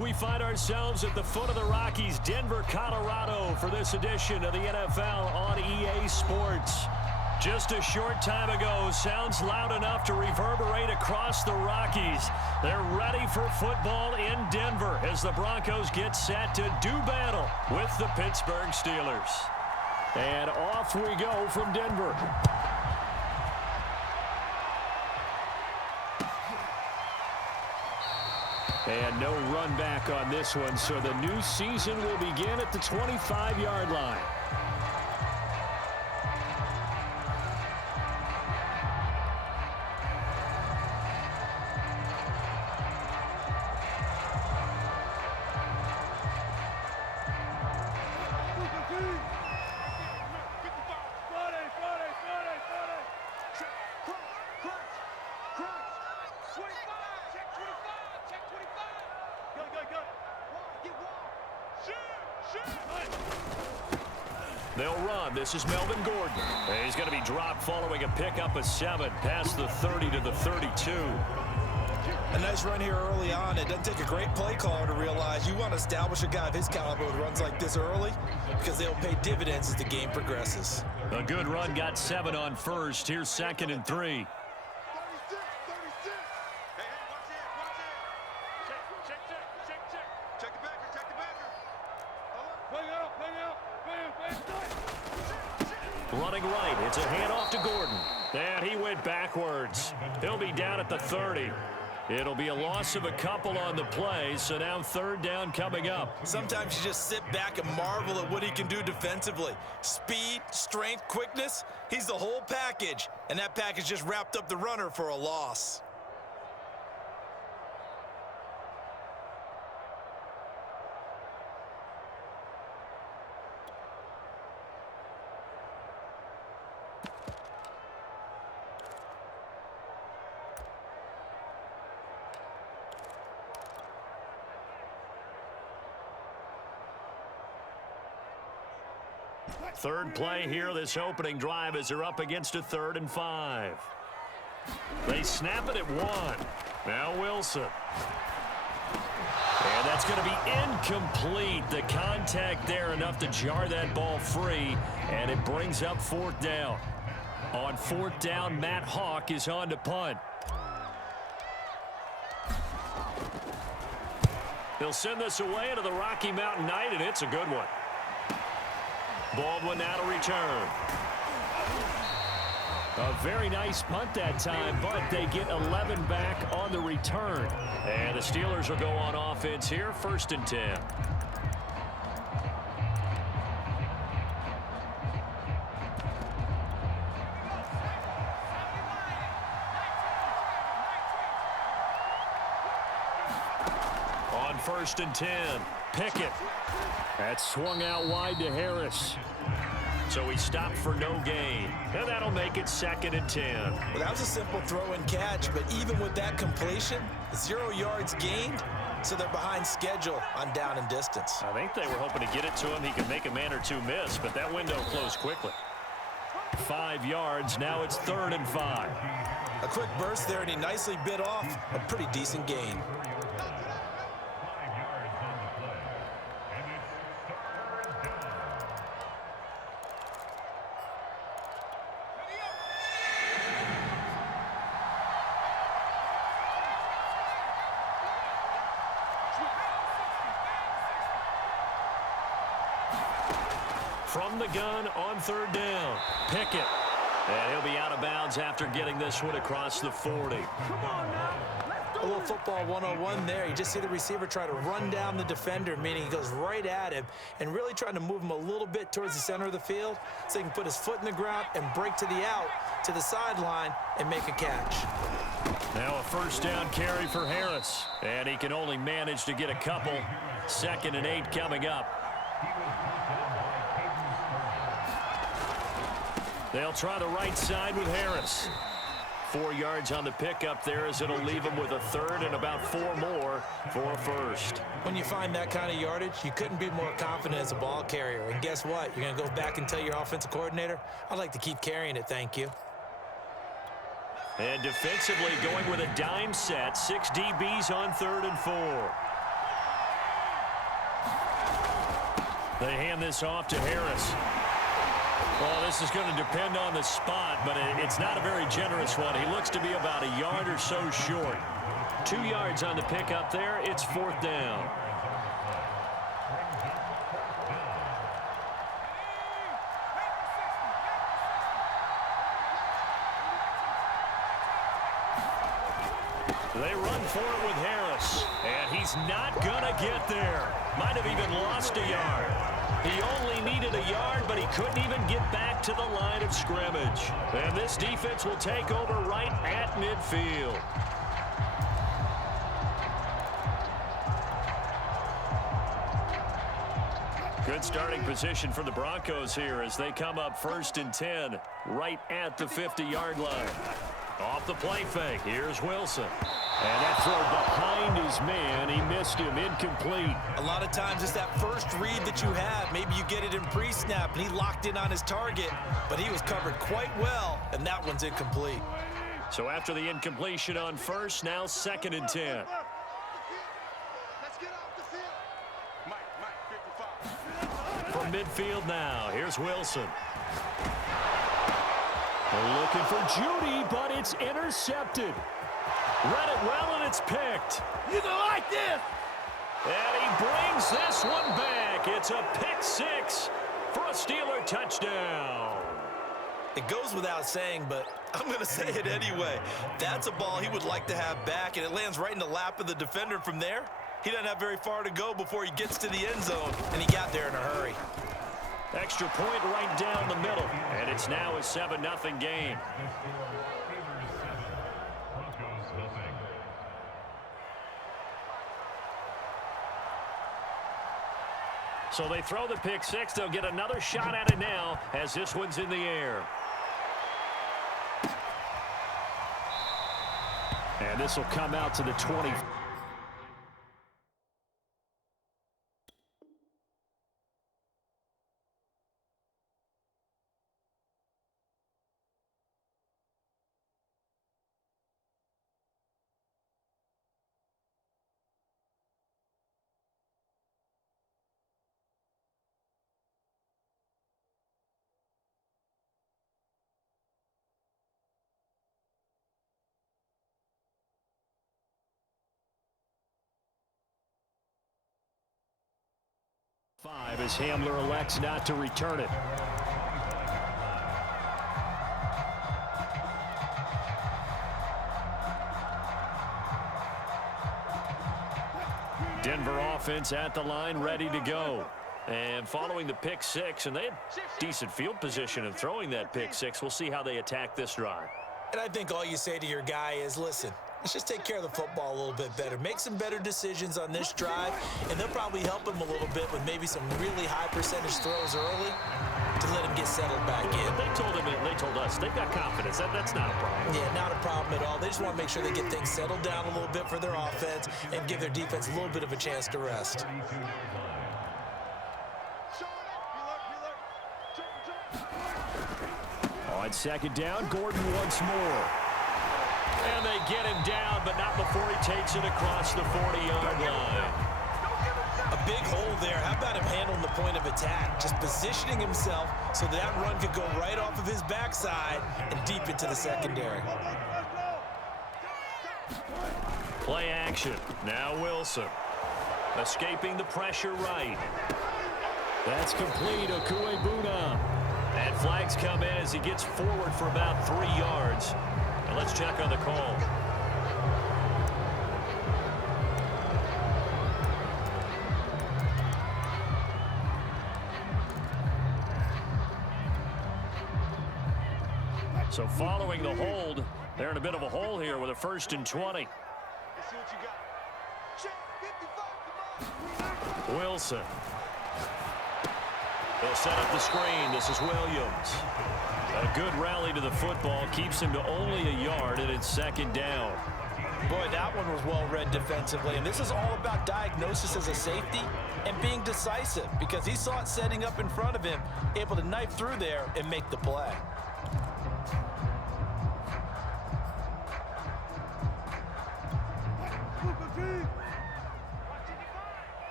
We find ourselves at the foot of the Rockies, Denver, Colorado, for this edition of the NFL on EA Sports. Just a short time ago, sounds loud enough to reverberate across the Rockies. They're ready for football in Denver as the Broncos get set to do battle with the Pittsburgh Steelers. And off we go from Denver. And no run back on this one, so the new season will begin at the 25-yard line. They'll run. This is Melvin Gordon. He's going to be dropped following a pickup of 7 past the 30 to the 32. A nice run here early on. It doesn't take a great play caller to realize you want to establish a guy of his caliber who runs like this early because they'll pay dividends as the game progresses. A good run, got 7 on first. Here's 2nd and 3. Running right, it's a handoff to Gordon. And he went backwards. He'll be down at the 30. It'll be a loss of a couple on the play, so now 3rd down coming up. Sometimes you just sit back and marvel at what he can do defensively. Speed, strength, quickness, he's the whole package. And that package just wrapped up the runner for a loss. Third play here, this opening drive, as they're up against a 3rd and 5. They snap it at 1. Now Wilson. And that's going to be incomplete. The contact there enough to jar that ball free, and it brings up 4th down. On 4th down, Matt Hawk is on to punt. They'll send this away to the Rocky Mountain Night, and it's a good one. Baldwin now to return. A very nice punt that time, but they get 11 back on the return. And the Steelers will go on offense here, 1st and 10. On 1st and 10, Pickett. That's swung out wide to Harris. So he stopped for no gain. And that'll make it 2nd and 10. Well, that was a simple throw and catch, but even with that completion, 0 yards gained, so they're behind schedule on down and distance. I think they were hoping to get it to him. He could make a man or 2 miss, but that window closed quickly. 5 yards, now it's 3rd and 5. A quick burst there, and he nicely bit off a pretty decent gain. From the gun on 3rd down, Pickett. And he'll be out of bounds after getting this one across the 40. A little football 101 there. You just see the receiver try to run down the defender, meaning he goes right at him and really trying to move him a little bit towards the center of the field so he can put his foot in the ground and break to the out, to the sideline, and make a catch. Now a 1st down carry for Harris. And he can only manage to get a couple. 2nd and 8 coming up. They'll try the right side with Harris. 4 yards on the pickup there, as it'll leave him with a 3rd and about 4 more for a 1st. When you find that kind of yardage, you couldn't be more confident as a ball carrier. And guess what? You're going to go back and tell your offensive coordinator, I'd like to keep carrying it, thank you. And defensively going with a dime set. 6 DBs on 3rd and 4. They hand this off to Harris. Well, this is going to depend on the spot, but it's not a very generous one. He looks to be about a yard or so short. 2 yards on the pickup there. It's 4th down. They run for it with Harris, and he's not going to get there. Might have even lost a yard. He only needed a yard, but he couldn't even get back to the line of scrimmage. And this defense will take over right at midfield. Good starting position for the Broncos here as they come up 1st and 10, right at the 50-yard line. Off the play fake, here's Wilson. And that throw behind his man, he missed him, incomplete. A lot of times it's that first read that you have. Maybe you get it in pre-snap, and he locked in on his target, but he was covered quite well, and that one's incomplete. So after the incompletion on first, now 2nd and 10. Let's get off the field. Mike, 55. From midfield now, here's Wilson. They're looking for Judy, but it's intercepted. Read it well, and it's picked. You don't like this. And he brings this one back. It's a pick 6 for a Steeler touchdown. It goes without saying, but I'm going to say it anyway. That's a ball he would like to have back, and it lands right in the lap of the defender from there. He doesn't have very far to go before he gets to the end zone, and he got there in a hurry. Extra point right down the middle, and it's now a 7-0 game. So they throw the pick 6. They'll get another shot at it now as this one's in the air. And this will come out to the 20. Five as Hamler elects not to return it. Denver offense at the line, ready to go. And following the pick 6, and they had decent field position in throwing that pick 6. We'll see how they attack this drive. And I think all you say to your guy is, listen, let's just take care of the football a little bit better. Make some better decisions on this drive, and they'll probably help him a little bit with maybe some really high percentage throws early to let him get settled back in. They told him, they told us, they've got confidence. That's not a problem. Yeah, not a problem at all. They just want to make sure they get things settled down a little bit for their offense and give their defense a little bit of a chance to rest. On 2nd down, Gordon once more. And they get him down, but not before he takes it across the 40-yard line. A big hole there. How about him handling the point of attack? Just positioning himself so that run could go right off of his backside and deep into the secondary. Play action. Now Wilson. Escaping the pressure right. That's complete. Okuebuna. And flags come in as he gets forward for about 3 yards. And let's check on the call. So following the hold, they're in a bit of a hole here with a 1st and 20. Wilson. They'll set up the screen. This is Williams. A good rally to the football keeps him to only a yard, and it's 2nd down. Boy, that one was well read defensively, and this is all about diagnosis as a safety and being decisive because he saw it setting up in front of him, able to knife through there and make the play.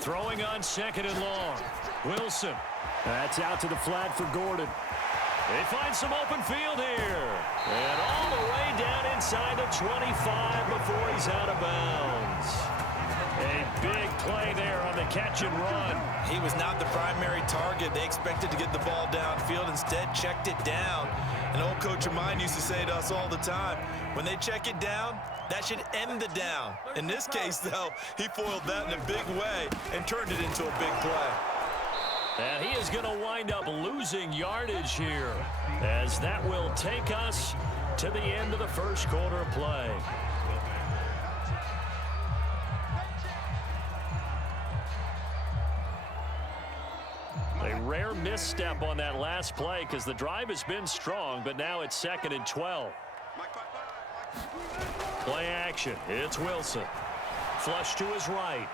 Throwing on second and long. Wilson. That's out to the flat for Gordon. They find some open field here. And all the way down inside the 25 before he's out of bounds. A big play there on the catch and run. He was not the primary target. They expected to get the ball downfield. Instead, checked it down. An old coach of mine used to say to us all the time, when they check it down, that should end the down. In this case, though, he foiled that in a big way and turned it into a big play. And he is going to wind up losing yardage here, as that will take us to the end of the first quarter of play. A rare misstep on that last play because the drive has been strong, but now it's 2nd and 12. Play action. It's Wilson. Flush to his right.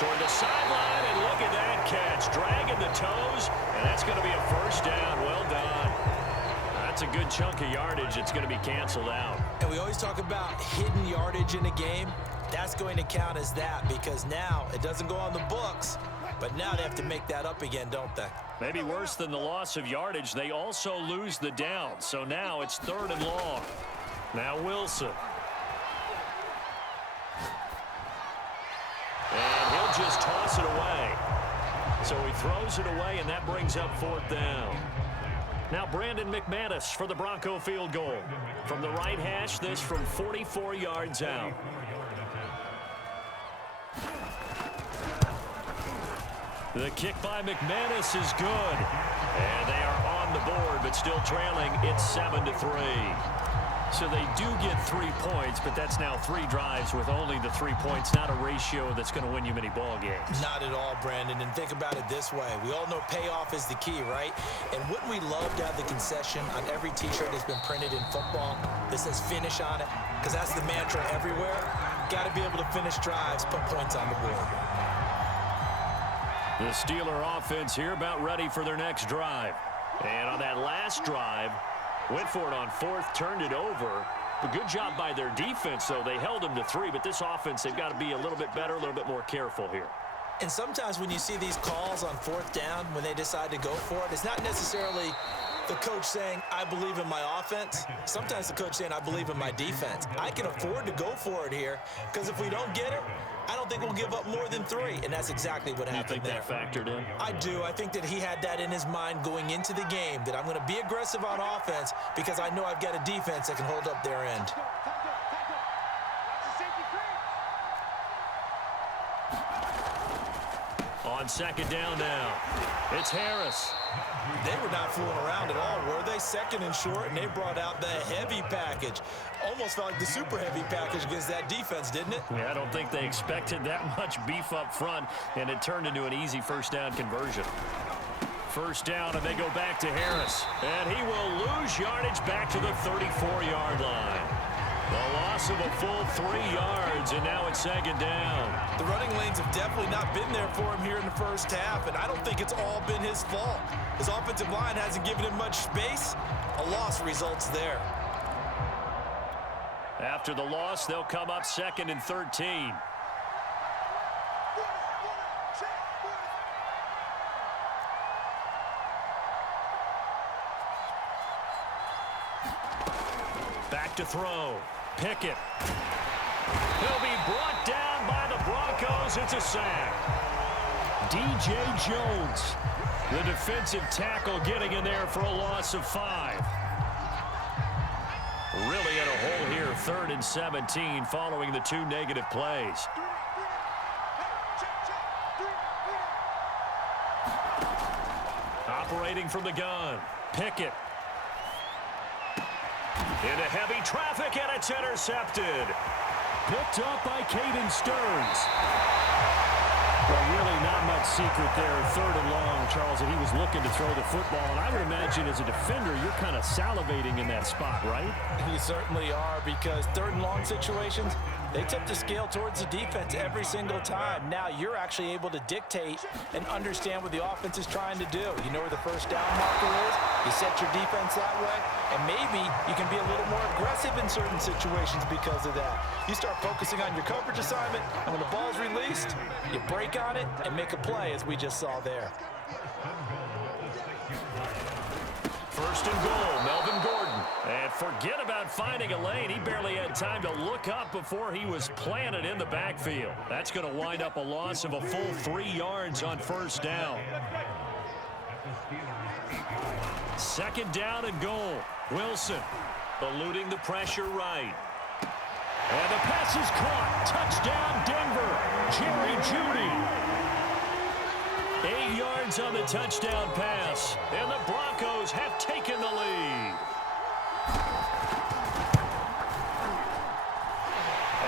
Toward the sideline, and look at that catch. Dragging the toes, and that's going to be a first down. Well done. That's a good chunk of yardage. It's going to be canceled out. And we always talk about hidden yardage in a game. That's going to count as that because now it doesn't go on the books, but now they have to make that up again, don't they? Maybe worse than the loss of yardage, they also lose the down. So now it's 3rd and long. Now Wilson. And he'll just toss it away. So he throws it away, and that brings up 4th down. Now Brandon McManus for the Bronco field goal. From the right hash, this from 44 yards out. The kick by McManus is good. And they are on the board, but still trailing. It's 7-3. So they do get 3 points, but that's now 3 drives with only the 3 points. Not a ratio that's going to win you many ball games. Not at all, Brandon. And think about it this way. We all know payoff is the key, right? And wouldn't we love to have the concession on every T-shirt that's been printed in football that says finish on it? Because that's the mantra everywhere. Got to be able to finish drives, put points on the board. The Steeler offense here about ready for their next drive. And on that last drive, went for it on 4th, turned it over. A good job by their defense, though. They held them to 3, but this offense, they've got to be a little bit better, a little bit more careful here. And sometimes when you see these calls on 4th down, when they decide to go for it, it's not necessarily the coach saying, I believe in my offense. Sometimes the coach saying, I believe in my defense. I can afford to go for it here, because if we don't get it, I don't think we'll give up more than 3, and that's exactly what happened there. You think that factored in? I do. I think that he had that in his mind going into the game, that I'm going to be aggressive on offense because I know I've got a defense that can hold up their end. On 2nd down now, it's Harris. They were not fooling around at all, were they? 2nd and short, and they brought out the heavy package. Almost felt like the super heavy package against that defense, didn't it? Yeah, I don't think they expected that much beef up front, and it turned into an easy first down conversion. First down, and they go back to Harris. And he will lose yardage back to the 34-yard line. The loss of a full 3 yards, and now it's 2nd down. The running lanes have definitely not been there for him here in the first half, and I don't think it's all been his fault. His offensive line hasn't given him much space. A loss results there. After the loss, they'll come up 2nd and 13. Back to throw. Pickett. He'll be brought down by the Broncos. It's a sack. DJ Jones, the defensive tackle, getting in there for a loss of 5. Really in a hole here, 3rd and 17, following the 2 negative plays. Operating from the gun, Pickett. Into heavy traffic, and it's intercepted. Picked up by Caden Stearns. Well, really not much secret there. 3rd and long, Charles, and he was looking to throw the football. And I would imagine as a defender, you're kind of salivating in that spot, right? You certainly are, because 3rd and long situations, They tipped the scale towards the defense every single time. Now you're actually able to dictate and understand what the offense is trying to do. You know where the first down marker is. You set your defense that way, and maybe you can be a little more aggressive in certain situations because of that. You start focusing on your coverage assignment, and when the ball's released, you break on it and make a play, as we just saw there. First and goal, Melvin Gordon. And forget about finding a lane. He barely had time to look up before he was planted in the backfield. That's going to wind up a loss of a full 3 yards on first down. Second down and goal. Wilson eluding the pressure right. And the pass is caught. Touchdown, Denver. Jerry Jeudy. 8 yards on the touchdown pass, and the Broncos have taken the lead.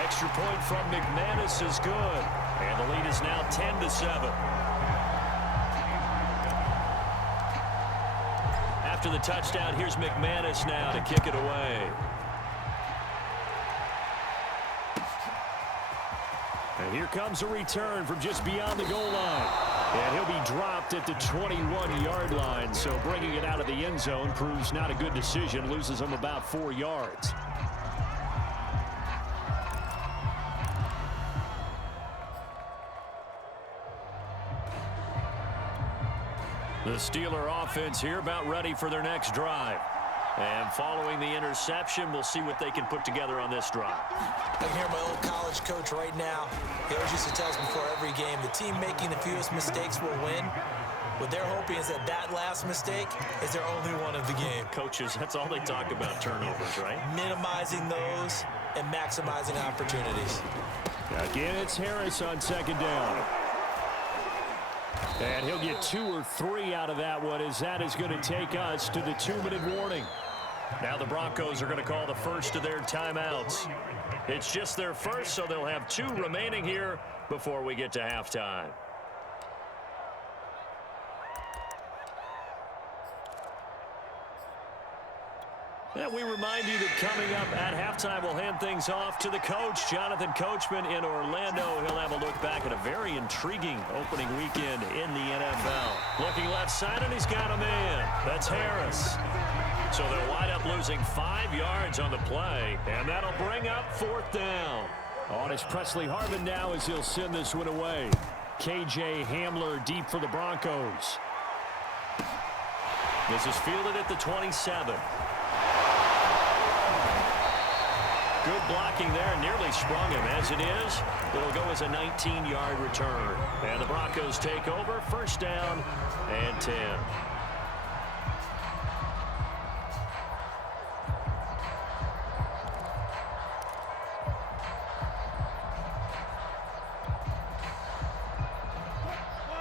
Extra point from McManus is good, and the lead is now 10-7. After the touchdown, here's McManus now to kick it away. And here comes a return from just beyond the goal line. And he'll be dropped at the 21-yard line, so bringing it out of the end zone proves not a good decision, loses him about 4 yards. The Steeler offense here about ready for their next drive. And following the interception, we'll see what they can put together on this drive. I can hear my old college coach right now. He always used to tell us before every game, the team making the fewest mistakes will win. What they're hoping is that that last mistake is their only one of the game. Coaches, that's all they talk about, turnovers, right? Minimizing those and maximizing opportunities. Again, it's Harris on second down. And he'll get 2 or 3 out of that one, as that is going to take us to the 2-minute warning. Now the Broncos are going to call the first of their timeouts. It's just their first, so they'll have 2 remaining here before we get to halftime. And we remind you that coming up at halftime, we'll hand things off to the coach, Jonathan Coachman in Orlando. He'll have a look back at a very intriguing opening weekend in the NFL. Looking left side, and he's got a man. That's Harris. So they'll wind up losing 5 yards on the play, and that'll bring up 4th down. On is Presley Harvin now as he'll send this one away. KJ Hamler deep for the Broncos. This is fielded at the 27. Good blocking there, nearly sprung him. As it is, it'll go as a 19-yard return. And the Broncos take over, first down and 10.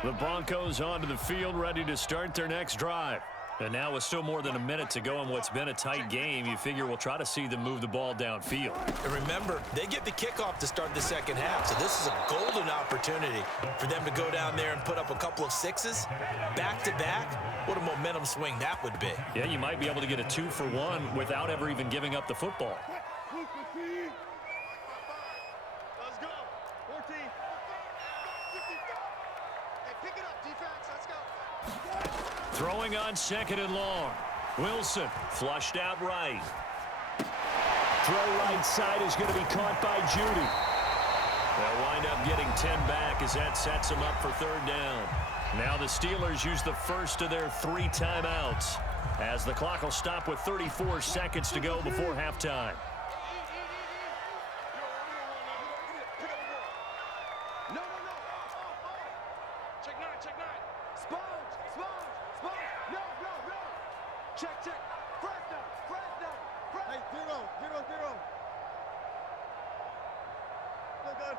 The Broncos onto the field, ready to start their next drive. And now with still more than a minute to go in what's been a tight game, you figure we'll try to see them move the ball downfield. And remember, they get the kickoff to start the second half, so this is a golden opportunity for them to go down there and put up a couple of 6s back-to-back. What a momentum swing that would be. Yeah, you might be able to get a 2-for-1 without ever even giving up the football. Let's go. 14. Hey, pick it up, defense. Let's go. Throwing on second and long. Wilson flushed out right. Throw right side is going to be caught by Jeudy. They'll wind up getting 10 back as that sets them up for 3rd down. Now the Steelers use the first of their 3 timeouts as the clock will stop with 34 seconds to go before halftime. No. Check 9. Sponge. No. Check. Fresno. Hey, 0. Good.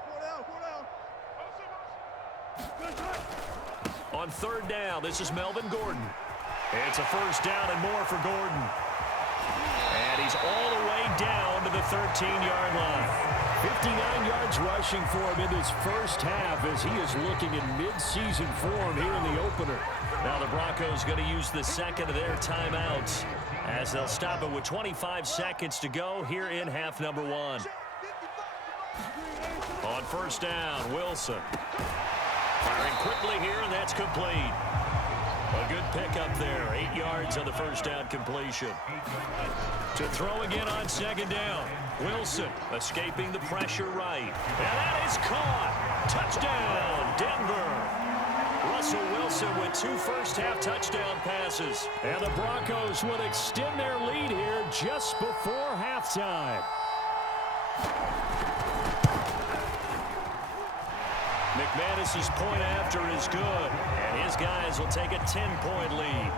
4 down. On 3rd down, this is Melvin Gordon. It's a first down and more for Gordon. And he's all the way down to the 13-yard line. 59 yards rushing for him in this first half as he is looking in mid-season form here in the opener. Now the Broncos going to use the second of their timeouts as they'll stop it with 25 seconds to go here in half number 1. On first down, Wilson. Firing quickly here, and that's complete. A good pickup there. 8 yards on the first down completion. To throw again on second down. Wilson escaping the pressure right. And that is caught. Touchdown, Denver. Russell Wilson with 2 first-half touchdown passes. And the Broncos would extend their lead here just before halftime. McManus's point after is good, and his guys will take a 10-point lead.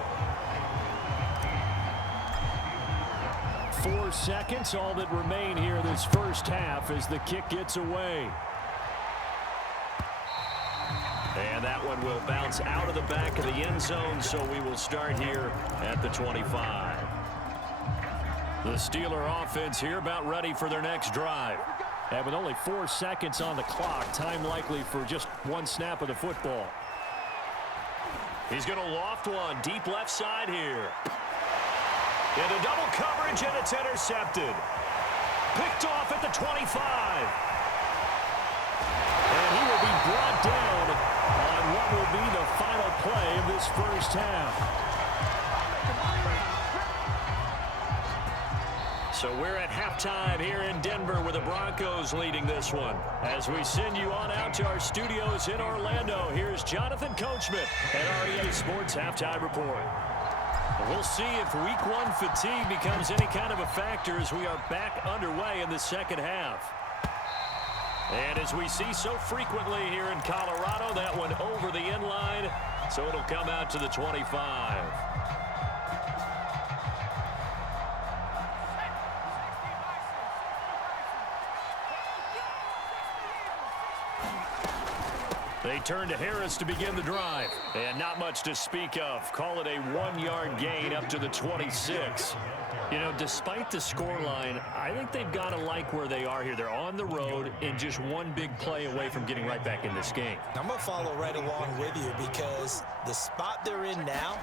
4 seconds, all that remain here this first half as the kick gets away. And that one will bounce out of the back of the end zone, so we will start here at the 25. The Steeler offense here about ready for their next drive. And with only 4 seconds on the clock, time likely for just 1 snap of the football. He's going to loft one deep left side here. Into double coverage, and it's intercepted. Picked off at the 25. And he will be brought down on what will be the final play of this first half. So we're at halftime here in Denver with the Broncos leading this one. As we send you on out to our studios in Orlando, here's Jonathan Coachman at our EA Sports Halftime Report. We'll see if Week 1 fatigue becomes any kind of a factor as we are back underway in the second half. And as we see so frequently here in Colorado, that one over the end line, so it'll come out to the 25. They turn to Harris to begin the drive. And not much to speak of. Call it a 1-yard gain up to the 26. You know, despite the scoreline, I think they've got to like where they are here. They're on the road and just one big play away from getting right back in this game. I'm going to follow right along with you because the spot they're in now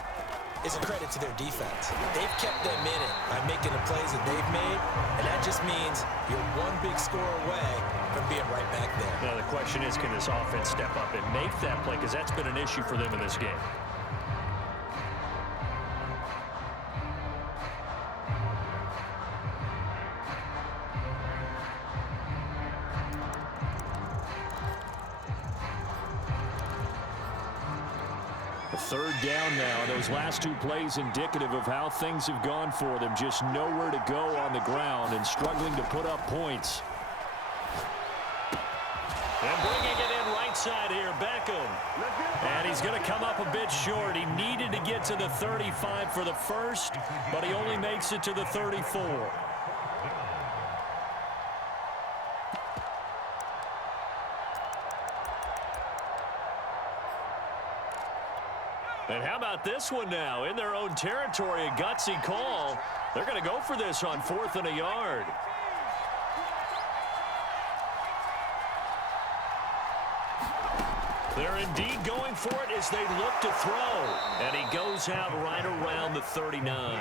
is a credit to their defense. They've kept them in it by making the plays that they've made, and that just means you're one big score away from being right back there. Now, the question is, can this offense step up and make that play? Because that's been an issue for them in this game. Third down now. Those last 2 plays indicative of how things have gone for them. Just nowhere to go on the ground and struggling to put up points. And bringing it in right side here, Beckham. And he's going to come up a bit short. He needed to get to the 35 for the first, but he only makes it to the 34. And how about this one now? In their own territory, a gutsy call. They're going to go for this on 4th and a yard. They're indeed going for it as they look to throw. And he goes out right around the 39.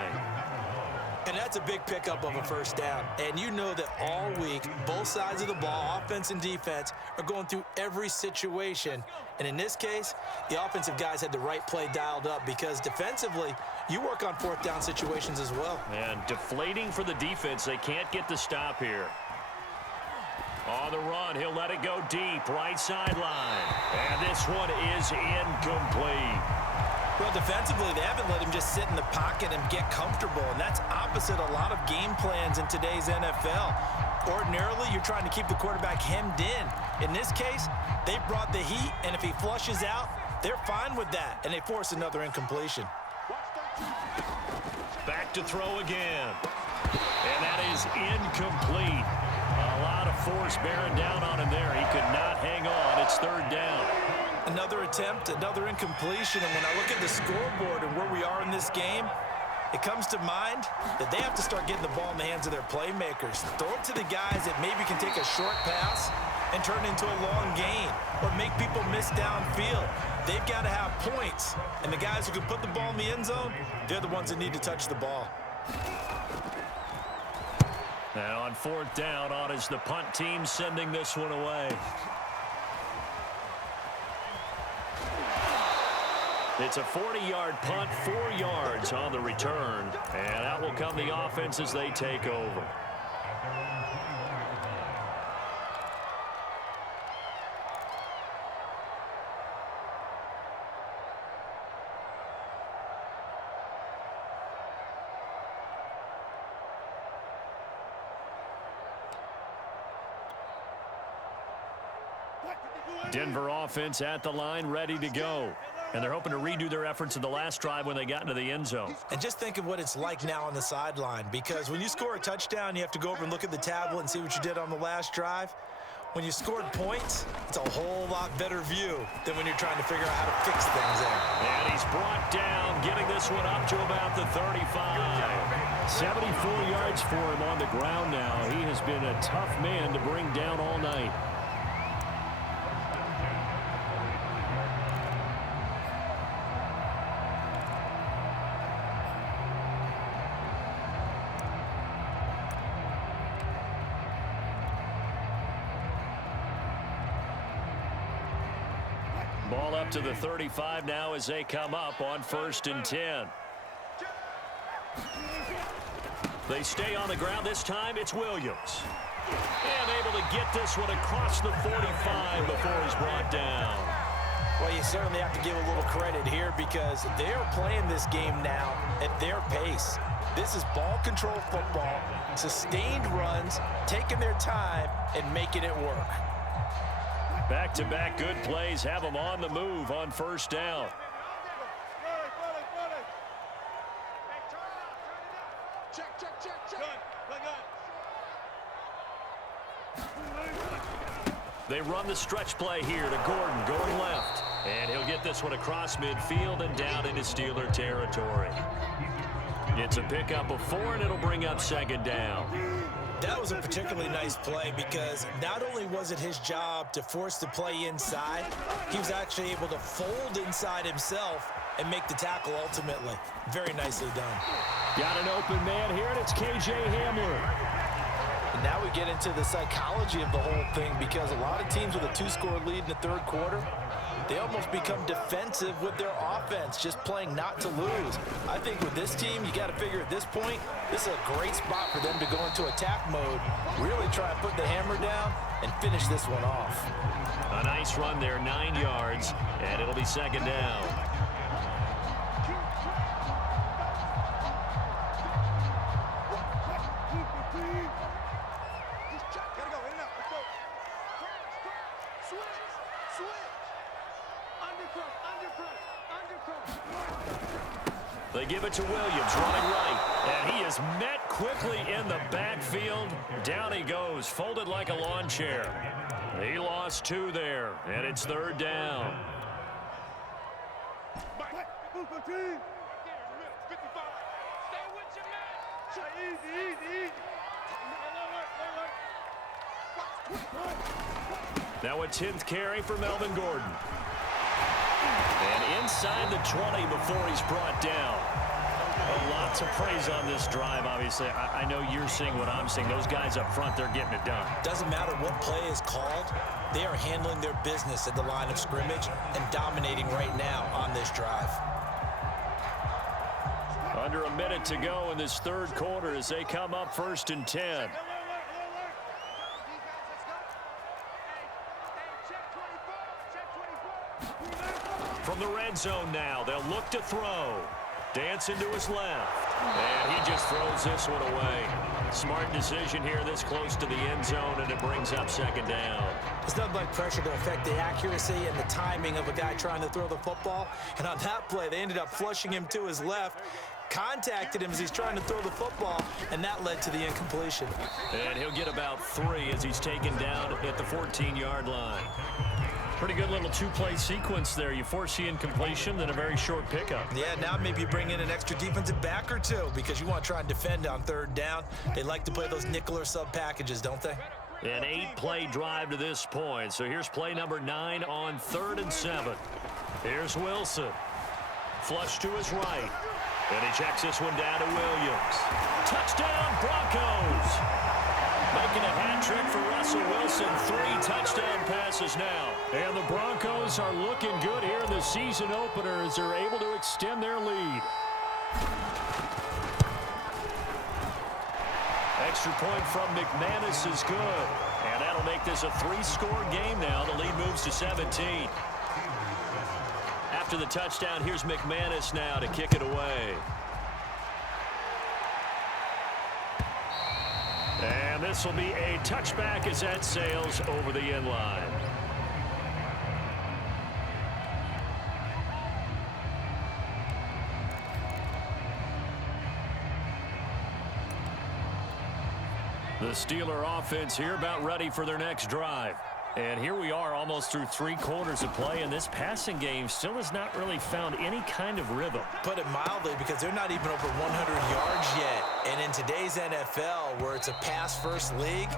And that's a big pickup of a first down. And you know that all week, both sides of the ball, offense and defense, are going through every situation. And in this case, the offensive guys had the right play dialed up because defensively, you work on 4th down situations as well. And deflating for the defense. They can't get the stop here. On the run, he'll let it go deep, right sideline. And this one is incomplete. Well, defensively, they haven't let him just sit in the pocket and get comfortable, and that's opposite a lot of game plans in today's NFL. Ordinarily, you're trying to keep the quarterback hemmed in. In this case, they brought the heat, and if he flushes out, they're fine with that, and they force another incompletion. Back to throw again. And that is incomplete. A lot of force bearing down on him there. He could not hang on. It's 3rd down. Another attempt, another incompletion, and when I look at the scoreboard and where we are in this game, it comes to mind that they have to start getting the ball in the hands of their playmakers. Throw it to the guys that maybe can take a short pass and turn it into a long gain or make people miss downfield. They've got to have points, and the guys who can put the ball in the end zone, they're the ones that need to touch the ball. And on 4th down, on is the punt team sending this one away. It's a 40-yard punt, 4 yards on the return. And out will come the offense as they take over. Denver offense at the line, ready to go. And they're hoping to redo their efforts in the last drive when they got into the end zone. And just think of what it's like now on the sideline, because when you score a touchdown, you have to go over and look at the tablet and see what you did on the last drive. When you scored points, it's a whole lot better view than when you're trying to figure out how to fix things there. And he's brought down, getting this one up to about the 35. 74 yards for him on the ground now. He has been a tough man to bring down all night. Ball up to the 35 now as they come up on 1st and 10. They stay on the ground this time. It's Williams. And able to get this one across the 45 before he's brought down. Well, you certainly have to give a little credit here because they're playing this game now at their pace. This is ball control football, sustained runs, taking their time and making it work. Back-to-back good plays have them on the move on 1st down. They run the stretch play here to Gordon going left. And he'll get this one across midfield and down into Steeler territory. It's a pickup of 4, and it'll bring up 2nd down. That was a particularly nice play because not only was it his job to force the play inside, he was actually able to fold inside himself and make the tackle ultimately. Very nicely done. Got an open man here, and it's K.J. Hamler. And now we get into the psychology of the whole thing because a lot of teams with a 2-score lead in the 3rd quarter, they almost become defensive with their offense, just playing not to lose. I think with this team, you got to figure at this point, this is a great spot for them to go into attack mode, really try to put the hammer down and finish this one off. A nice run there, 9 yards, and it'll be 2nd down. They give it to Williams, running right, and he is met quickly in the backfield. Down he goes, folded like a lawn chair. He lost 2 there, and it's 3rd down. Now a 10th carry for Melvin Gordon. And inside the 20 before he's brought down. Lots of praise on this drive, obviously. I know you're seeing what I'm seeing. Those guys up front, they're getting it done. Doesn't matter what play is called. They are handling their business at the line of scrimmage and dominating right now on this drive. Under a minute to go in this 3rd quarter as they come up 1st and 10. From the red zone now, they'll look to throw. Dancing to his left. And he just throws this one away. Smart decision here this close to the end zone, and it brings up 2nd down. There's nothing like pressure to affect the accuracy and the timing of a guy trying to throw the football. And on that play, they ended up flushing him to his left, contacted him as he's trying to throw the football, and that led to the incompletion. And he'll get about 3 as he's taken down at the 14-yard line. Pretty good little 2-play sequence there. You force the incompletion, then a very short pickup. Yeah, now maybe you bring in an extra defensive back or 2 because you want to try and defend on 3rd down. They like to play those nickel or sub packages, don't they? An 8-play drive to this point. So here's play number 9 on 3rd and 7. Here's Wilson. Flush to his right. And he checks this one down to Williams. Touchdown, Broncos! Making a hat trick for Russell Wilson. 3 touchdown passes now. And the Broncos are looking good here in the season opener as they're able to extend their lead. Extra point from McManus is good. And that'll make this a 3-score game now. The lead moves to 17. After the touchdown, here's McManus now to kick it away. And this will be a touchback as that sails over the end line. The Steeler offense here about ready for their next drive. And here we are almost through 3 quarters of play, and this passing game still has not really found any kind of rhythm. Put it mildly, because they're not even over 100 yards yet. And in today's NFL, where it's a pass-first league,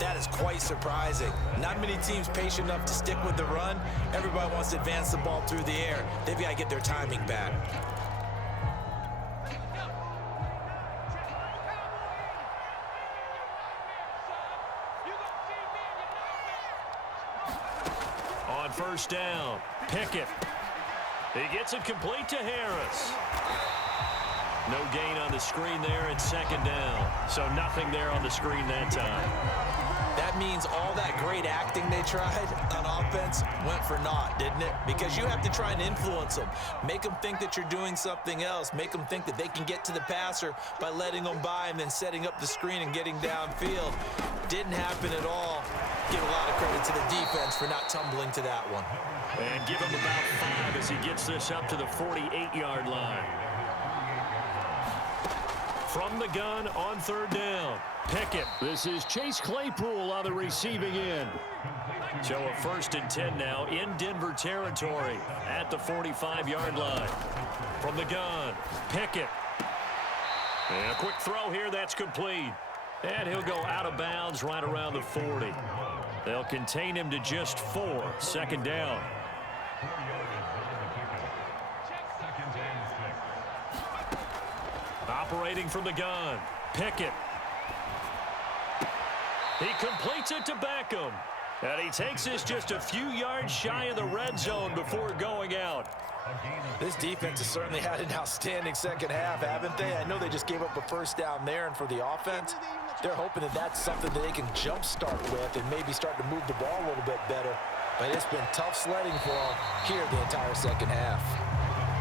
that is quite surprising. Not many teams patient enough to stick with the run. Everybody wants to advance the ball through the air. They've got to get their timing back. First down. Pickett. He gets it complete to Harris. No gain on the screen there. It's 2nd down. So nothing there on the screen that time. That means all that great acting they tried on offense went for naught, didn't it? Because you have to try and influence them. Make them think that you're doing something else. Make them think that they can get to the passer by letting them by and then setting up the screen and getting downfield. Didn't happen at all. Give a lot of credit to the defense for not tumbling to that one. And give him about 5 as he gets this up to the 48-yard line. From the gun on 3rd down. Pickett. This is Chase Claypool on the receiving end. So a 1st and 10 now in Denver territory at the 45-yard line. From the gun. Pickett. And a quick throw here. That's complete. And he'll go out of bounds right around the 40. They'll contain him to just 4. 2nd down. Operating from the gun. Pickett. He completes it to Beckham. And he takes this just a few yards shy of the red zone before going out. This defense has certainly had an outstanding second half, haven't they? I know they just gave up a 1st down there, and for the offense, they're hoping that that's something that they can jumpstart with and maybe start to move the ball a little bit better. But it's been tough sledding for them here the entire 2nd half.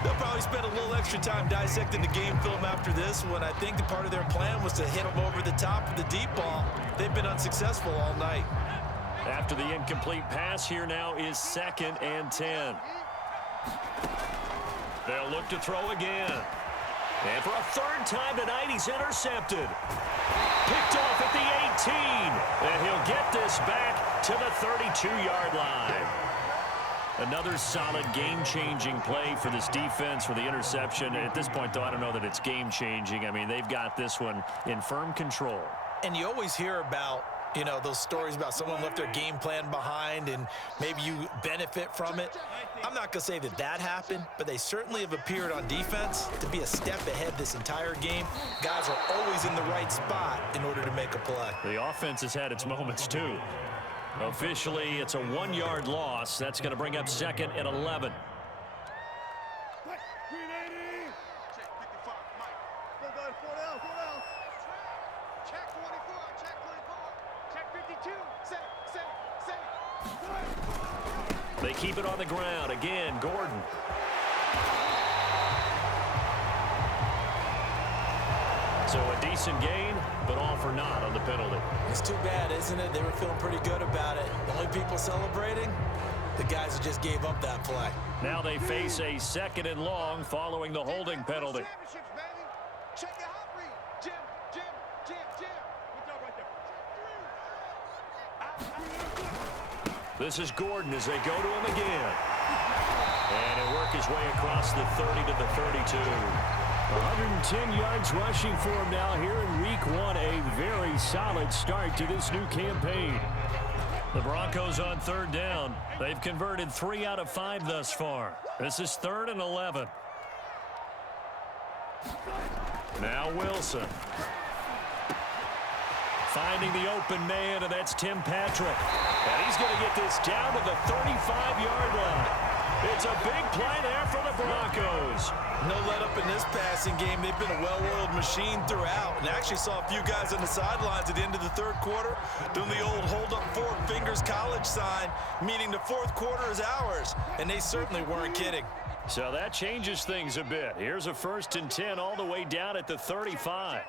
They'll probably spend a little extra time dissecting the game film after this one. I think the part of their plan was to hit them over the top with the deep ball. They've been unsuccessful all night. After the incomplete pass, here now is 2nd and 10. They'll look to throw again. And for a 3rd time tonight, he's intercepted. Picked off at the 18. And he'll get this back to the 32-yard line. Another solid game-changing play for this defense for the interception. At this point, though, I don't know that it's game-changing. I mean, they've got this one in firm control. And you always hear about, you know, those stories about someone left their game plan behind and maybe you benefit from it. I'm not going to say that that happened, but they certainly have appeared on defense to be a step ahead this entire game. Guys are always in the right spot in order to make a play. The offense has had its moments, too. Officially, it's a 1-yard loss. That's going to bring up 2nd and 11. They keep it on the ground. Again, Gordon. So a decent gain, but all for naught on the penalty. It's too bad, isn't it? They were feeling pretty good about it. The only people celebrating, the guys who just gave up that play. Now they face a 2nd and long following the holding penalty. Check it out, Reed. Jim. Good job right there. This is Gordon as they go to him again. And he'll work his way across the 30 to the 32. 110 yards rushing for him now here in week 1. A very solid start to this new campaign. The Broncos on 3rd down. They've converted 3 out of 5 thus far. This is 3rd and 11. Now Wilson. Finding the open man, and that's Tim Patrick. And he's going to get this down to the 35-yard line. It's a big play there for the Broncos. No let up in this passing game. They've been a well-oiled machine throughout. And I actually saw a few guys on the sidelines at the end of the third quarter doing the old hold up 4 fingers college sign, meaning the fourth quarter is ours. And they certainly weren't kidding. So that changes things a bit. Here's a 1st and 10 all the way down at the 35.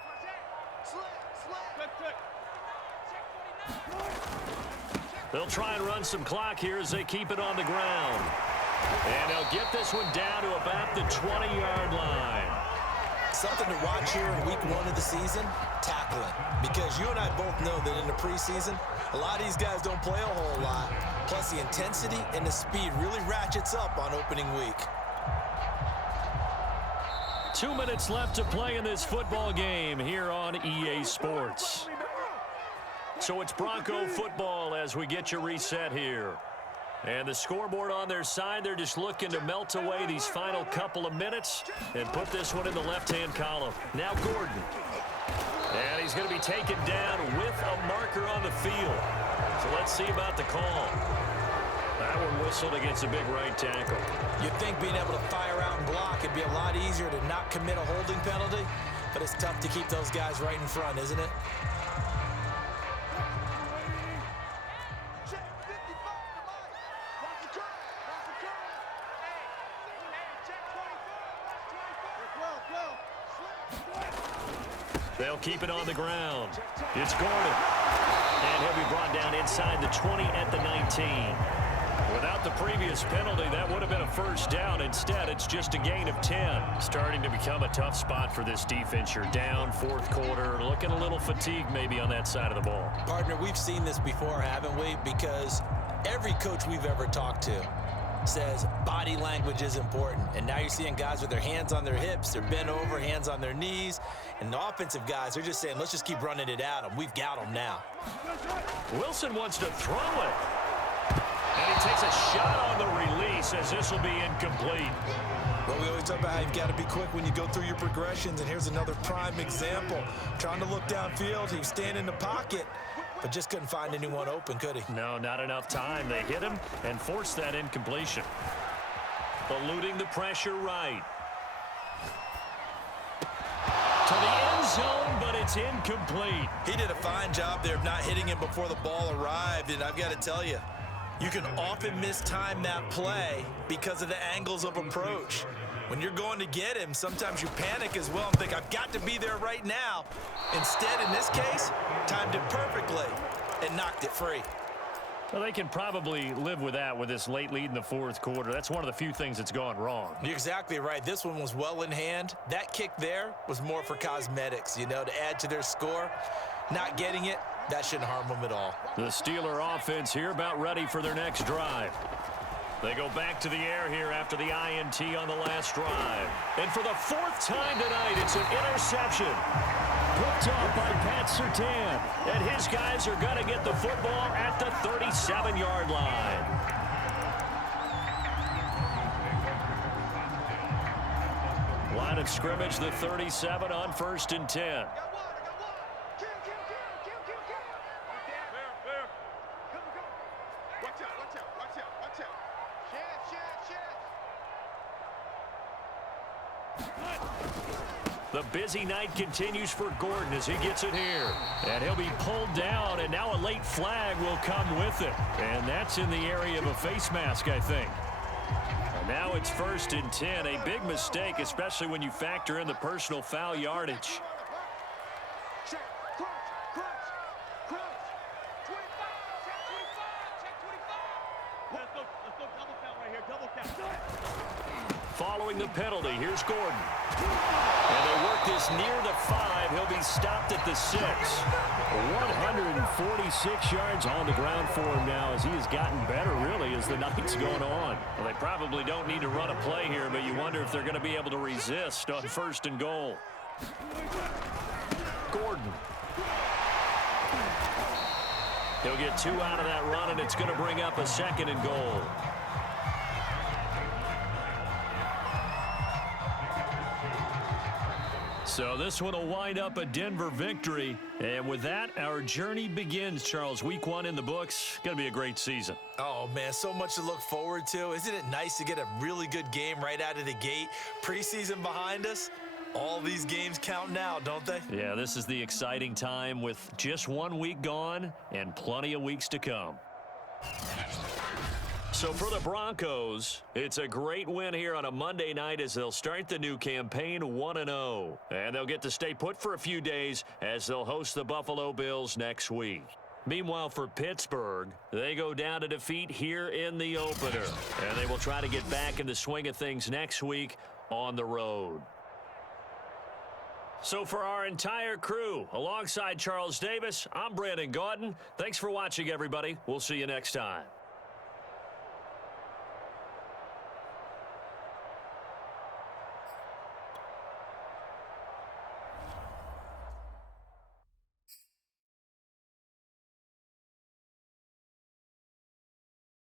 They'll try and run some clock here as they keep it on the ground. And they'll get this one down to about the 20-yard line. Something to watch here in week 1 of the season, tackling. Because you and I both know that in the preseason, a lot of these guys don't play a whole lot. Plus the intensity and the speed really ratchets up on opening week. 2 minutes left to play in this football game here on EA Sports. So it's Bronco football as we get you reset here. And the scoreboard on their side, they're just looking to melt away these final couple of minutes and put this one in the left-hand column. Now Gordon. And he's going to be taken down with a marker on the field. So let's see about the call. That one whistled against a big right tackle. You'd think being able to fire out and block would be a lot easier to not commit a holding penalty, but it's tough to keep those guys right in front, isn't it? They'll keep it on the ground. It's Gordon. And he'll be brought down inside the 20 at the 19. Without the previous penalty, that would have been a first down. Instead, it's just a gain of 10. Starting to become a tough spot for this defense. You're down, fourth quarter, looking a little fatigued maybe on that side of the ball. Partner, we've seen this before, haven't we? Because every coach we've ever talked to says body language is important. And now you're seeing guys with their hands on their hips, they're bent over, hands on their knees. And the offensive guys, they're just saying, let's just keep running it at them. We've got them now. Wilson wants to throw it. And he takes a shot on the release as this will be incomplete. Well, we always talk about how you've got to be quick when you go through your progressions, and here's another prime example. Trying to look downfield, he was standing in the pocket, but just couldn't find anyone open, could he? No, not enough time. They hit him and forced that incompletion. Eluding the pressure right. To the end zone, but it's incomplete. He did a fine job there of not hitting him before the ball arrived, and I've got to tell you, you can often mistime that play because of the angles of approach. When you're going to get him, sometimes you panic as well and think, I've got to be there right now. Instead, in this case, timed it perfectly and knocked it free. Well, they can probably live with that with this late lead in the fourth quarter. That's one of the few things that's gone wrong. You're exactly right. This one was well in hand. That kick there was more for cosmetics, you know, to add to their score. Not getting it, that shouldn't harm them at all. The Steeler offense here about ready for their next drive. They go back to the air here after the INT on the last drive. And for the fourth time tonight, it's an interception. Picked off by Pat Surtain. And his guys are going to get the football at the 37-yard line. Line of scrimmage, the 37 on 1st and 10. The busy night continues for Gordon as he gets it here. And he'll be pulled down, and now a late flag will come with it. And that's in the area of a face mask, I think. And now it's 1st and 10. A big mistake, especially when you factor in the personal foul yardage. Following the penalty, here's Gordon. And they work this near the 5. He'll be stopped at the 6. 146 yards on the ground for him now as he has gotten better, really, as the night's going on. Well, they probably don't need to run a play here, but you wonder if they're going to be able to resist on 1st and goal. Gordon. He'll get 2 out of that run, and it's going to bring up a 2nd and goal. So this one will wind up a Denver victory. And with that, our journey begins, Charles. Week 1 in the books. Going to be a great season. Oh, man, so much to look forward to. Isn't it nice to get a really good game right out of the gate? Preseason behind us. All these games count now, don't they? Yeah, this is the exciting time with just 1 week gone and plenty of weeks to come. So for the Broncos, it's a great win here on a Monday night as they'll start the new campaign 1-0. And they'll get to stay put for a few days as they'll host the Buffalo Bills next week. Meanwhile, for Pittsburgh, they go down to defeat here in the opener. And they will try to get back in the swing of things next week on the road. So for our entire crew, alongside Charles Davis, I'm Brandon Gaudin. Thanks for watching, everybody. We'll see you next time.